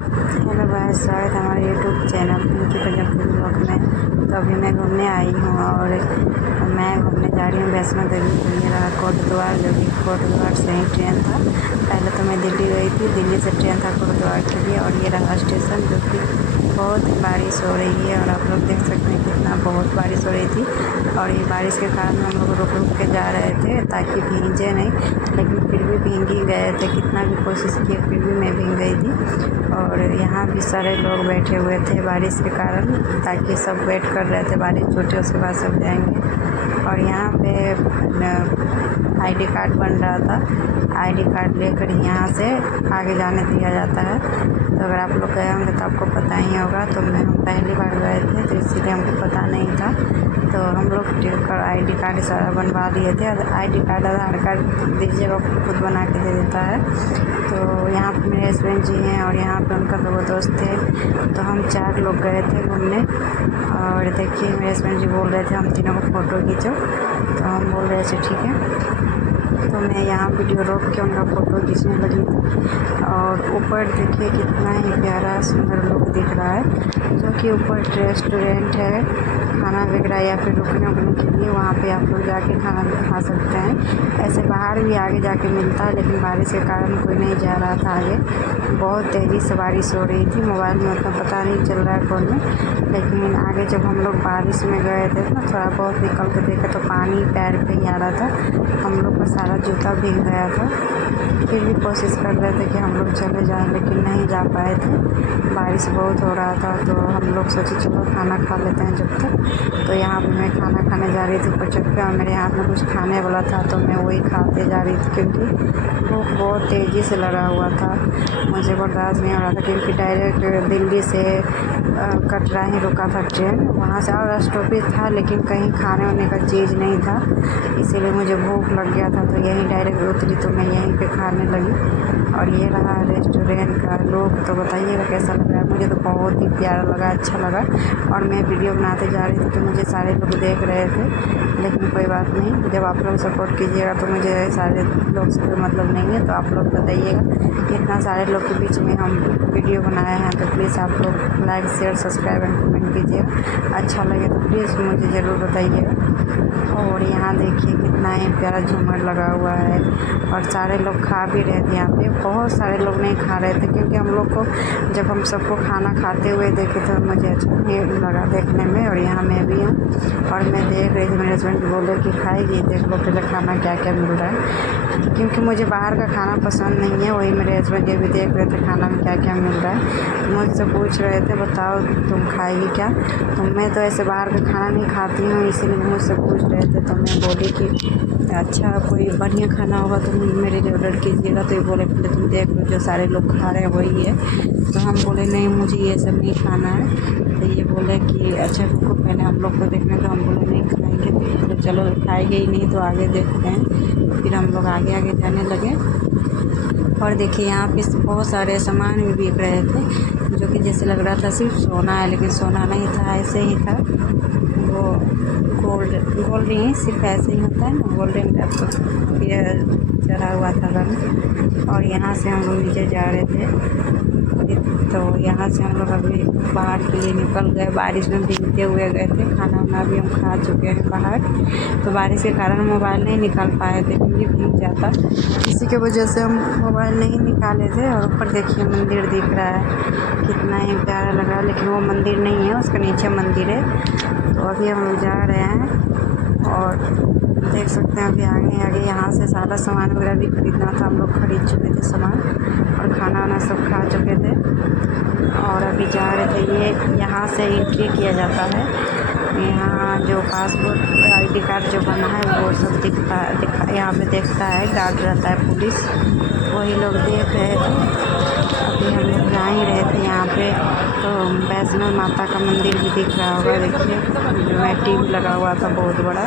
Hello guys, स्वागत है हमारे YouTube channel Pinky Punjabi blog में। तो अभी मैं घूमने आई हूँ और मैं घूमने जा रही हूँ वैष्णो देवी को। मेरा कोटद्वार, जो कि कोटद्वार से ही ट्रेन था। पहले तो मैं दिल्ली गई थी, दिल्ली से ट्रेन था कोटद्वार के लिए। और ये रहा स्टेशन, जो कि बहुत बारिश हो रही है और आप लोग देख सकते हैं कितना बहुत बारिश हो रही थी। और ये बारिश के कारण हम लोग रुक रुक के जा रहे थे ताकि भींगे नहीं, लेकिन फिर भी भींग ही गए थे। कितना भी कोशिश किए फिर भी मैं भींग गई थी। और यहाँ भी सारे लोग बैठे हुए थे बारिश के कारण, ताकि सब वेट कर रहे थे बारिश छूटे उसके बाद सब जाएंगे। और यहाँ पे आईडी कार्ड बन रहा था। आईडी कार्ड लेकर यहाँ से आगे जाने दिया जाता है। तो अगर आप लोग गए होंगे तो आपको पता ही होगा। तो हम पहली बार गए थे तो इसीलिए हमको पता नहीं था। तो हम लोग आईडी कार्ड सारा बनवा लिए थे। आईडी कार्ड, आधार कार्ड दीजिएगा, खुद बना के दे देता है। तो यहाँ पे मेरे हस्बैंड जी हैं और यहाँ पे उनका 2 दोस्त थे। तो हम 4 लोग गए थे घूमने। और देखिए मेरे हस्बैंड जी बोल रहे थे हम तीनों को फ़ोटो खींचो, तो हम बोल रहे थे ठीक है। तो मैं यहाँ वीडियो रोक के उनका फ़ोटो खींचने लगी थी। और ऊपर देखिए कितना ही प्यारा सुंदर लुक दिख रहा है, जो कि ऊपर रेस्टोरेंट है, खाना वगैरह या फिर रुकने उकने के लिए वहाँ पे आप लोग जाके खाना भी खा सकते हैं। ऐसे बाहर भी आगे जाके मिलता है, लेकिन बारिश के कारण कोई नहीं जा रहा था आगे। बहुत तेज़ी से बारिश हो रही थी, मोबाइल में उतना पता नहीं चल रहा है फ़ोन में। लेकिन आगे जब हम लोग बारिश में गए थे ना, थोड़ा बहुत निकल के देखे तो पानी पैर पे ही आ रहा था। हम लोग का सारा जूता भीग गया था। फिर भी कोशिश कर रहे थे कि हम लोग चले जाएं, लेकिन नहीं जा पाए थे, बारिश बहुत हो रहा था। तो हम लोग सोचे चलो खाना खा लेते हैं जब तक। तो यहाँ पे मैं खाना खाने जा रही थी पचक पे, और मेरे हाथ में कुछ खाने वाला था तो मैं वही खाते जा रही थी, क्योंकि भूख बहुत तेज़ी से लगा हुआ था। मुझे बर्दाश्त नहीं हो रहा था, क्योंकि डायरेक्ट दिल्ली से कटरा ही रुका था ट्रेन। वहाँ से और स्टॉपेज था, लेकिन कहीं खाने वाने का चीज़ नहीं था, इसीलिए मुझे भूख लग गया था। तो यहीं डायरेक्ट उतरी तो मैं यहीं पे खाने लगी। और ये रहा रेस्टोरेंट का लुक। तो बताइएगा कैसा लग रहा है। मुझे तो बहुत ही प्यारा लगा, अच्छा लगा। और मैं वीडियो बनाते जा रही थी तो मुझे सारे लोग देख रहे थे, लेकिन कोई बात नहीं, जब आप लोग सपोर्ट कीजिएगा तो मुझे सारे लोग से कोई मतलब नहीं है। तो आप लोग बताइएगा, इतना सारे लोग के बीच में हम वीडियो बनाए हैं, तो प्लीज़ आप लोग like share subscribe and comment कीजिएगा। अच्छा लगे तो प्लीज़ मुझे ज़रूर बताइएगा। और यहाँ देखिए कितना ही प्यारा झूमर लगा हुआ है। और सारे लोग खा भी रहे थे यहाँ पे। बहुत सारे लोग नहीं खा रहे थे, क्योंकि हम लोग को जब हम सबको खाना खाते हुए देखे तो मुझे अच्छा नहीं लगा देखने में। और यहाँ मैं भी हूँ और मैं देख रही थी। मेरे हस्बैंड बोल रहे कि खाएगी, देख लो पहले खाना क्या क्या मिल रहा है, क्योंकि मुझे बाहर का खाना पसंद नहीं है। वही मेरे हस्बैंड ये भी देख रहे थे खाना में क्या क्या मिल रहा है। मुझसे पूछ रहे थे बताओ तुम खाएगी क्या। तो मैं तो ऐसे बाहर का खाना नहीं खाती हूँ, इसीलिए मुझसे पूछ रहे थे। तो मैं बोली कि अच्छा कोई बढ़िया खाना होगा तो मेरे लिए ऑर्डर कीजिएगा। तो ये बोले पहले तुम देख लो, जो सारे लोग खा रहे हैं वही है। तो हम बोले नहीं, मुझे ये सब नहीं खाना है। तो ये बोले कि अच्छा रुको पहले हम लोग को देखने। तो हम बोले नहीं खाएंगे। तो चलो खाएंगे ही नहीं तो आगे देखते हैं। फिर हम लोग आगे आगे जाने लगे। और देखिए यहाँ पे बहुत सारे सामान भी बिक रहे थे, जो कि जैसे लग रहा था सिर्फ सोना है, लेकिन सोना नहीं था, ऐसे ही था। वो गोल्ड नहीं, सिर्फ ऐसे ही होता है ना, गोल्डन टाइप का चढ़ा हुआ था रंग। और यहाँ से हम लोग नीचे जा रहे थे। तो यहाँ से हम लोग अभी बाहर के लिए निकल गए। बारिश में भीगते हुए गए थे। खाना वाना भी हम खा चुके हैं बाहर। तो बारिश के कारण मोबाइल नहीं निकाल पाए थे, क्योंकि भीग जाता, इसी के वजह से हम मोबाइल नहीं निकाले थे। और ऊपर देखिए मंदिर दिख रहा है, कितना ही प्यारा लग रहा है, लेकिन वो मंदिर नहीं है, उसके नीचे मंदिर है। तो अभी हम लोग जा रहे हैं और देख सकते हैं अभी आगे आगे यहाँ से सारा सामान वगैरह भी खरीदना था। हम लोग खरीद चुके थे सामान और खाना वाना सब खा चुके थे। और अभी जा रहे थे। ये यहाँ से एंट्री किया जाता है। यहाँ जो पासपोर्ट आईडी कार्ड जो बना है वो सब दिखा यहाँ पे देखता है, गार्ड रहता है पुलिस, वही लोग देख रहे थे। अभी हम लोग जा ही रहे थे यहाँ पे। तो वैष्णो माता का मंदिर भी दिख रहा होगा, देखिए जो है टीवी लगा हुआ था बहुत बड़ा।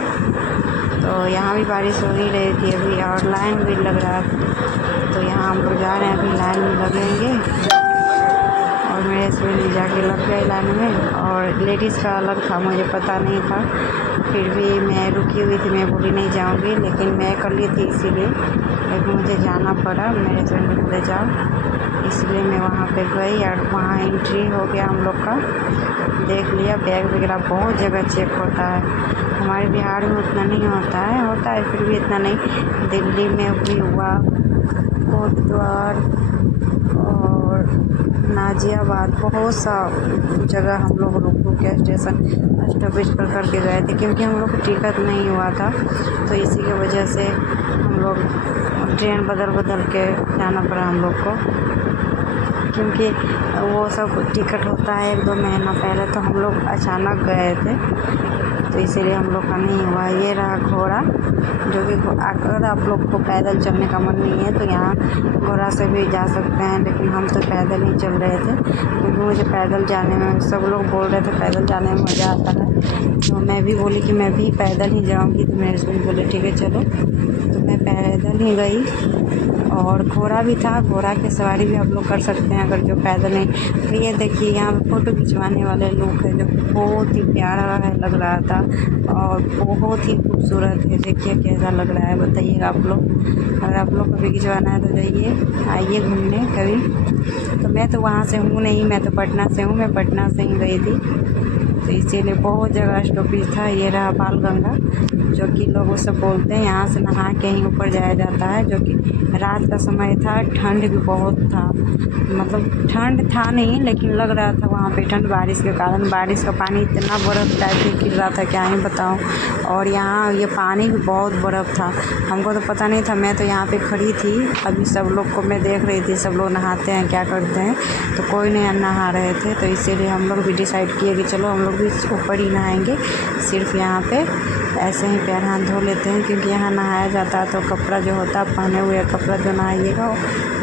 तो यहाँ भी बारिश हो ही रही थी अभी, और लाइन भी लग रहा था। तो यहाँ हम लोग जा रहे हैं, अभी लाइन में लगेंगे। और मेरे हस्बैंड जाके लग गए लाइन में, और लेडीज़ का अलग था, मुझे पता नहीं था। फिर भी मैं रुकी हुई थी, मैं बोली नहीं जाऊंगी, लेकिन मैं कर ली थी इसीलिए, लेकिन मुझे जाना पड़ा। मेरे हस्बैंड बोले जाओ, इसलिए मैं वहाँ पे गई और वहाँ एंट्री हो गया हम लोग का। देख लिया बैग वगैरह, बहुत जगह चेक होता है। हमारे बिहार में उतना नहीं होता है फिर भी इतना नहीं। दिल्ली में भी हुआ, कोटद्वार और नाजियाबाद, बहुत सा जगह हम लोग रुक के स्टेशन स्टॉपेज पर करके गए थे, क्योंकि हम लोग को टिकट नहीं हुआ था। तो इसी की वजह से हम लोग ट्रेन बदल के जाना पड़ा हम लोग को, क्योंकि वो सब टिकट होता है 1-2 महीना पहले, तो हम लोग अचानक गए थे, तो इसीलिए हम लोग का नहीं हुआ। ये रहा घोड़ा, जो कि अगर आप लोग को पैदल चलने का मन नहीं है तो यहाँ घोड़ा से भी जा सकते हैं, लेकिन हम तो पैदल ही चल रहे थे, क्योंकि मुझे पैदल जाने में, सब लोग बोल रहे थे पैदल जाने में मज़ा आता है, तो मैं भी बोली कि मैं भी पैदल ही जाऊँगी। तो मेरे हस्बैंड बोले ठीक है चलो, तो मैं पैदल ही गई। और घोड़ा भी था, घोड़ा की सवारी भी आप लोग कर सकते हैं अगर जो पैदल नहीं। फिर ये देखिए यहाँ फ़ोटो खिंचवाने वाले लोग हैं, जो बहुत ही प्यारा है लग रहा था और बहुत ही खूबसूरत है। देखिए कैसा लग रहा है, बताइएगा आप लोग। अगर आप लोग को भी खिंचवाना है तो जाइए, आइए घूमने कभी। तो मैं तो वहाँ से हूँ नहीं, मैं तो पटना से हूँ, मैं पटना से ही गई थी, तो इसीलिए बहुत जगह स्टॉपेज था। ये रहा बाल गंगा, जो कि लोग उससे बोलते हैं, यहाँ से नहा के ही ऊपर जाया जाता है, जो कि रात का समय था, ठंड भी बहुत था, मतलब ठंड था नहीं लेकिन लग रहा था वहाँ पे ठंड, बारिश के कारण। बारिश का पानी इतना बर्फ़ टाइप से गिर रहा था, क्या ही बताऊँ। और यहाँ ये पानी भी बहुत बर्फ़ था, हमको तो पता नहीं था, मैं तो यहाँ पे खड़ी थी। अभी सब लोग को मैं देख रही थी, सब लोग नहाते हैं क्या करते हैं, तो कोई नहीं नहा रहे थे, तो इसीलिए हम लोग भी डिसाइड किए कि चलो हम लोग भी ऊपर ही नहाएंगे। सिर्फ यहाँ पे ऐसे ही पैर हाथ धो लेते हैं, क्योंकि यहाँ नहाया जाता है तो कपड़ा जो होता है, पहने हुए कपड़ा जो नहाइएगा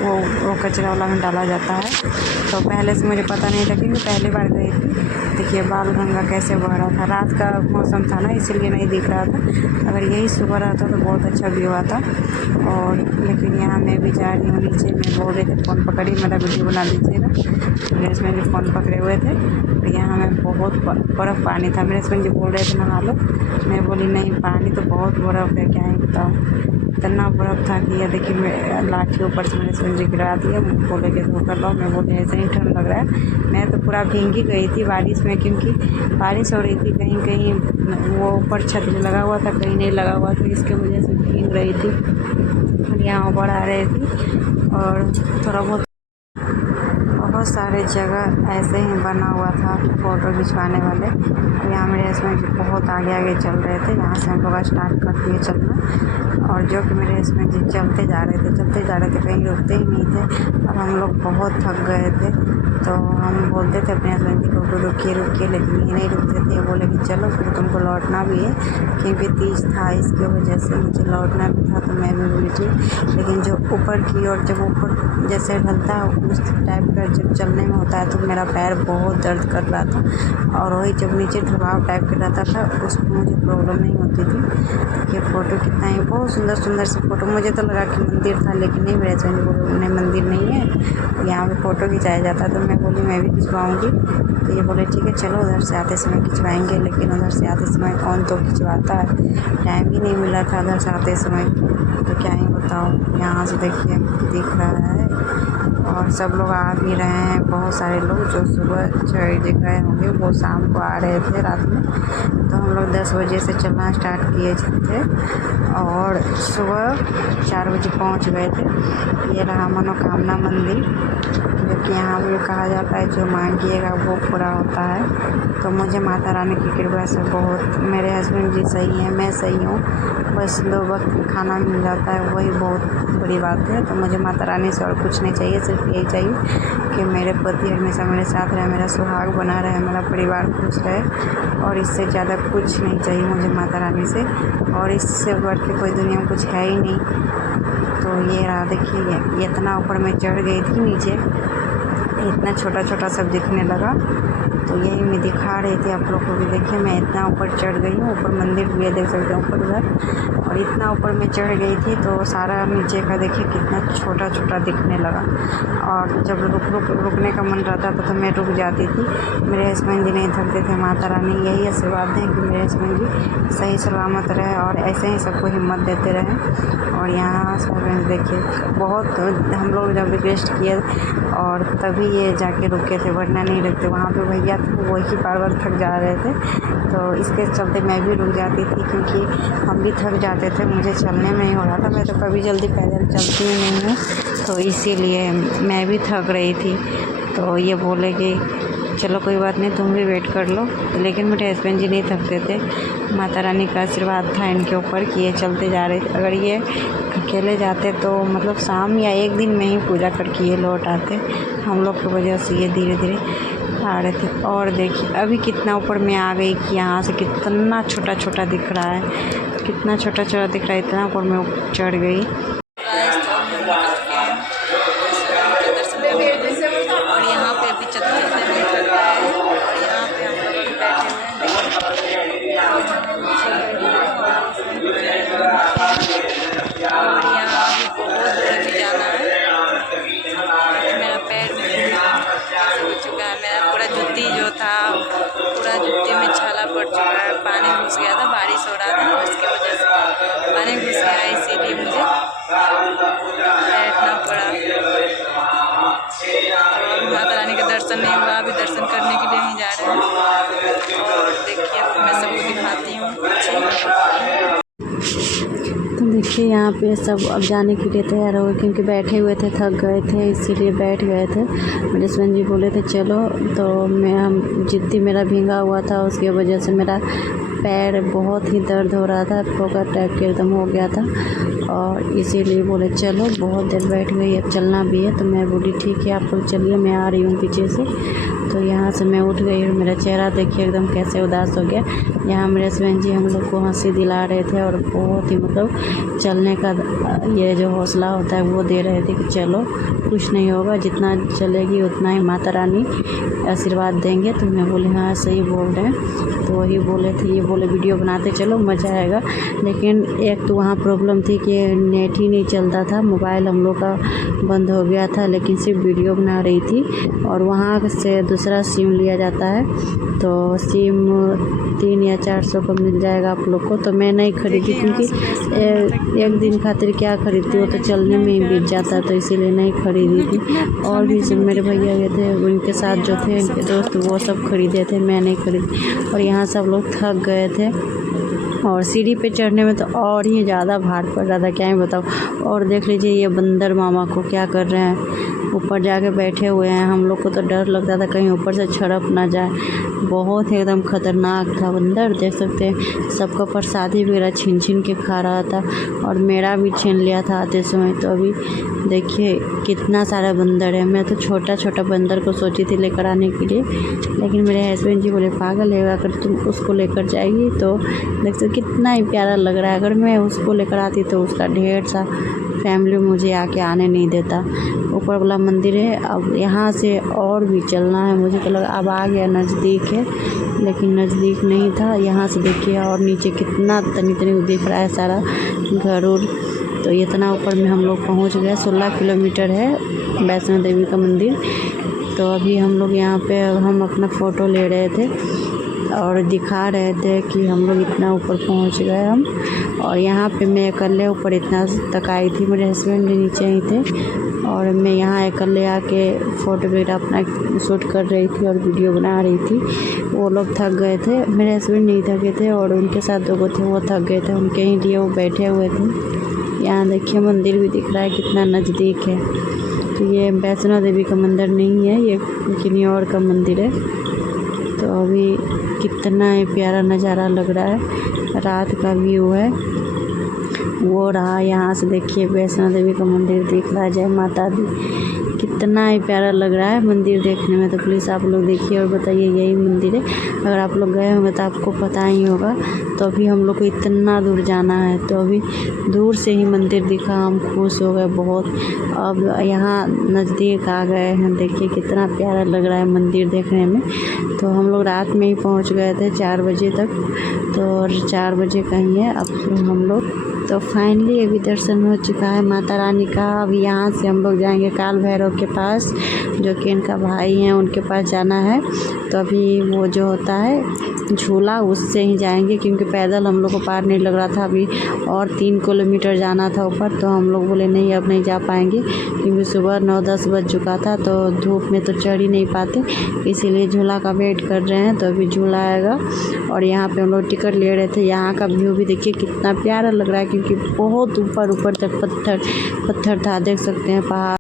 वो कचरा वाला में डाला जाता है। तो पहले से मुझे पता नहीं था, क्योंकि पहली बार गई थी। देखिए बाल गंगा कैसे बह रहा था, रात का मौसम था ना, इसीलिए नहीं दिख रहा था। अगर यही सुबह रहता तो बहुत अच्छा व्यू आता। और लेकिन यहाँ मैं भी जा रही हूँ नीचे, मैं बोल रहे थे फ़ोन पकड़िए, मेरा वीडियो बना लीजिएगा। मेरे हस्बैंड भी फ़ोन पकड़े हुए थे, तो यहाँ में बहुत बर्फ़ पानी था। मेरे हस्बैंड जी बोल रहे थे नहा लो, मैं बोली नहीं, पानी तो बहुत बर्फ़ है, क्या ही बताऊँ। इतना बर्फ़ था कि ये देखिए मैं लाठी ऊपर से मेरे हस्बैंड जी गिरा दिया, बोले कि धो कर लो। मैं बोले ऐसे ही ठंड लग रहा है। मैं तो पूरा भींगी गई थी बारिश में, क्योंकि बारिश हो रही थी, कहीं कहीं वो ऊपर छतरी लगा हुआ था, कहीं नहीं लगा हुआ था, इसके वजह से भीग रही थी। और यहाँ ऊपर आ रही थी, और थोड़ा बहुत सारे जगह ऐसे ही बना हुआ था फ़ोटो खिंचवाने वाले। और यहाँ मेरे हस्बैंड जी बहुत आगे आगे चल रहे थे, यहाँ से हम लोग स्टार्ट कर दिए चलना, और जो कि मेरे हस्बैंड जी चलते जा रहे थे, कहीं रुकते ही नहीं थे। और हम लोग बहुत थक गए थे, तो हम बोलते थे अपने हस्बैंड जी को रुकिए, लेकिन ये नहीं रुकते थे। बोले कि चलो फिर तुमको लौटना भी है, क्योंकि तीज था, इसकी वजह से मुझे लौटना भी था। तो मैं भी बोली थी, लेकिन जो ऊपर की ओर, जब ऊपर जैसे ढलता है उस टाइप का जब चलने में होता है, तो मेरा पैर बहुत दर्द कर रहा था। और वही जब नीचे ढलाव टाइप का रहता था, उसमें मुझे प्रॉब्लम नहीं होती थी। ये फ़ोटो कितना ही बहुत सुंदर सुंदर से फ़ोटो, मुझे तो लगा कि मंदिर था, लेकिन नहीं, मेरे हस्बैंड बोले नहीं मंदिर नहीं है, तो यहाँ पे फ़ोटो खिंचाया जाता है। तो मैं बोली मैं भी खिंचवाऊँगी, तो ये बोले ठीक है चलो उधर से आते समय खिंचवाएंगे। लेकिन उधर से आते समय कौन तो खिंचवाता है, टाइम ही नहीं मिला था उधर से आते समय, तो क्या ही बताओ। यहाँ से देखिए दिख रहा है, और सब लोग आ भी रहे हैं, बहुत सारे लोग जो सुबह 6 बजे गए होंगे वो शाम को आ रहे थे रात में। तो हम लोग 10 बजे से चलना स्टार्ट किए थे, और सुबह 4 बजे पहुंच गए थे। ये रहा मनोकामना मंदिर, जो कि यहाँ भी कहा जाता है जो मांगिएगा वो पूरा होता है। तो मुझे माता रानी की कृपा से बहुत, मेरे हस्बैंड जी सही हैं, मैं सही हूँ, बस 2 वक्त खाना मिल जाता है, वही बहुत बड़ी बात है। तो मुझे माता रानी से और कुछ नहीं चाहिए, सिर्फ यही चाहिए कि मेरे पति हमेशा मेरे साथ रहे, मेरा सुहाग बना रहे, मेरा परिवार खुश रहे, और इससे ज़्यादा कुछ नहीं चाहिए मुझे माता रानी से, और इससे बढ़ के कोई दुनिया में कुछ है ही नहीं। तो ये रहा देखिए, ये इतना ऊपर मैं चढ़ गई थी नीचे, इतना छोटा छोटा सब दिखने लगा। तो यही मैं दिखा रही थी आप लोग को भी। देखिए मैं इतना ऊपर चढ़ गई हूँ, ऊपर मंदिर भी है देख सकते हैं ऊपर उधर। और इतना ऊपर मैं चढ़ गई थी तो सारा नीचे का देखिए कितना छोटा छोटा दिखने लगा। और जब रुकने का मन रहता था तो मैं रुक जाती थी। मेरे हस्बैंड जी नहीं थकते थे। माता रानी यही आशीर्वाद दें कि मेरे हस्बैंड जी सही सलामत रहे और ऐसे ही सबको हिम्मत देते रहें। और यहाँ सब देखिए बहुत हम लोग जब रिक्वेस्ट किए और तभी ये जाके रुके थे, वरना नहीं रुकते। वहाँ पे भैया थे वही बार थक जा रहे थे, तो इसके चलते मैं भी रुक जाती थी क्योंकि हम भी थक जाते थे। मुझे चलने में ही हो रहा था, मैं तो कभी जल्दी पैदल चलती ही नहीं हूँ, तो इसीलिए मैं भी थक रही थी। तो ये बोले कि चलो कोई बात नहीं तुम भी वेट कर लो, लेकिन मेरे हस्बैंड जी नहीं थकते थे। माता रानी का आशीर्वाद था इनके ऊपर कि ये चलते जा रहे थे। अगर ये अकेले जाते तो मतलब शाम या एक दिन में ही पूजा करके ये लौट आते। हम लोग की वजह से ये धीरे धीरे आ रहे थे। और देखिए अभी कितना ऊपर में आ गई कि यहाँ से कितना छोटा छोटा दिख रहा है, कितना छोटा छोटा दिख रहा है। इतना ऊपर में चढ़ गई। और यहाँ पे अभी चलते चलते नहीं थक रहा है। और यहाँ पे हम लोग अभी बैठे हुए हैं और यहाँ अभी बहुत दूर भी जाना है। मेरा पैर में हो चुका है, मेरा पूरा जूती जो था पूरा जूती में छाला पड़ चुका है। पानी घुस गया था, बारिश हो रहा था, उसकी वजह से पानी घुस गया, इसीलिए मुझे बैठना पड़ा। माता रानी का दर्शन नहीं हुआ, अभी दर्शन करने के लिए ही जा रहे हैं। और देखिए अब मैं सबको दिखाती हूँ। तो देखिए यहाँ पे सब अब जाने के लिए तैयार हो गए क्योंकि बैठे हुए थे, थक गए थे, इसीलिए बैठ गए थे। मेरे हस्बैंड जी बोले थे चलो, तो हम जितनी मेरा भींगा हुआ था उसकी वजह से मेरा पैर बहुत ही दर्द हो रहा था, ठोकर टाइप के एकदम हो गया था। और इसीलिए बोले चलो, बहुत देर बैठ गई, अब चलना भी है। तो मैं बोली ठीक है आप लोग चलिए, मैं आ रही हूँ पीछे से। तो यहाँ से मैं उठ गई और मेरा चेहरा देखिए एकदम कैसे उदास हो गया। यहाँ मेरे हस्बैंड जी हम लोग को हंसी दिला रहे थे और बहुत ही मतलब चलने का ये जो हौसला होता है वो दे रहे थे कि चलो कुछ नहीं होगा, जितना चलेगी उतना ही माता रानी आशीर्वाद देंगे। तो मैं बोली हाँ सही बोल रहे हैं। तो वही बोले थे, ये बोले वीडियो बनाते चलो मज़ा आएगा। लेकिन एक तो वहाँ प्रॉब्लम थी कि नेट ही नहीं चलता था, मोबाइल हम लोग का बंद हो गया था, लेकिन सिर्फ वीडियो बना रही थी। और वहाँ से दूसरा सिम लिया जाता है, तो सिम 300 या 400 का मिल जाएगा आप लोग को। तो मैं नहीं खरीदी क्योंकि एक दिन खातिर क्या खरीदती हो, तो चलने में ही बीत जाता है, तो इसीलिए नहीं खरीदी थी। और भी सब मेरे भैया गए थे, उनके साथ जो थे उनके दोस्त, वो सब खरीदे थे, मैं नहीं खरीदी। और यहाँ सब लोग थक गए थे और सीढ़ी पे चढ़ने में तो और ही ज़्यादा भार पड़ रहा था, क्या ही बताओ। और देख लीजिए ये बंदर मामा को क्या कर रहे हैं, ऊपर जाके बैठे हुए हैं। हम लोग को तो डर लगता था कहीं ऊपर से छड़प ना जाए, बहुत ही एकदम खतरनाक था बंदर। देख सकते हैं सबका प्रसादी वगैरह छीन छीन के खा रहा था और मेरा भी छीन लिया था आते समय। तो अभी देखिए कितना सारा बंदर है। मैं तो छोटा छोटा बंदर को सोची थी लेकर आने के लिए, लेकिन मेरे हस्बैंड जी बोले पागल है, अगर तुम उसको लेकर जाएगी तो देख सकते कितना ही प्यारा लग रहा है। अगर मैं उसको लेकर आती तो उसका ढेर सा फैमिली मुझे आने नहीं देता। ऊपर वाला मंदिर है, अब यहाँ से और भी चलना है। मुझे तो लगा अब आ गया, नज़दीक है, लेकिन नज़दीक नहीं था। यहाँ से देखिए और नीचे कितना तनी तनी दिख रहा है सारा घर उर। तो इतना ऊपर में हम लोग पहुँच गए। 16 किलोमीटर है वैष्णो देवी का मंदिर। तो अभी हम लोग यहाँ पे हम अपना फ़ोटो ले रहे थे और दिखा रहे थे कि हम लोग इतना ऊपर पहुँच गए हम। और यहाँ पे मैं अकेले ऊपर इतना तक आई थी, मेरे हस्बैंड भी नीचे ही थे और मैं यहाँ अकेले आके फ़ोटो वगैरह अपना शूट कर रही थी और वीडियो बना रही थी। वो लोग थक गए थे, मेरे हस्बैंड नहीं थके थे और उनके साथ 2 थे वो थक गए थे, उनके ही लिए वो बैठे हुए थे। यहाँ देखिए मंदिर भी दिख रहा है कितना नज़दीक है। तो ये वैष्णो देवी का मंदिर नहीं है, ये किन्हीं और का मंदिर है। तो अभी कितना ही प्यारा नज़ारा लग रहा है, रात का व्यू है वो रहा। यहाँ से देखिए वैष्णो देवी का मंदिर दिख रहा है। जय माता दी, कितना ही प्यारा लग रहा है मंदिर देखने में। तो प्लीज़ आप लोग देखिए और बताइए यही मंदिर है। अगर आप लोग गए होंगे तो आपको पता ही होगा। तो अभी हम लोग को इतना दूर जाना है, तो अभी दूर से ही मंदिर दिखा, हम खुश हो गए बहुत। अब यहाँ नज़दीक आ गए हैं, देखिए कितना प्यारा लग रहा है मंदिर देखने में। तो हम लोग रात में ही पहुँच गए थे 4 बजे तक, तो 4 बजे कहीं है अब हम लोग। तो फाइनली अभी दर्शन हो चुका है माता रानी का। अभी यहाँ से हम लोग जाएंगे काल भैरव के पास, जो कि इनका भाई हैं, उनके पास जाना है। तो अभी वो जो होता है झूला, उससे ही जाएंगे, क्योंकि पैदल हम लोग को पार नहीं लग रहा था। अभी और 3 किलोमीटर जाना था ऊपर, तो हम लोग बोले नहीं अब नहीं जा पाएंगे, क्योंकि सुबह 9-10 बज चुका था, तो धूप में तो चढ़ ही नहीं पाते, इसीलिए झूला का वेट कर रहे हैं। तो अभी झूला आएगा और यहाँ पे हम लोग टिकट ले रहे थे। यहाँ का व्यू भी देखिए कितना प्यारा लग रहा है, क्योंकि बहुत ऊपर तक पत्थर था, देख सकते हैं पहाड़।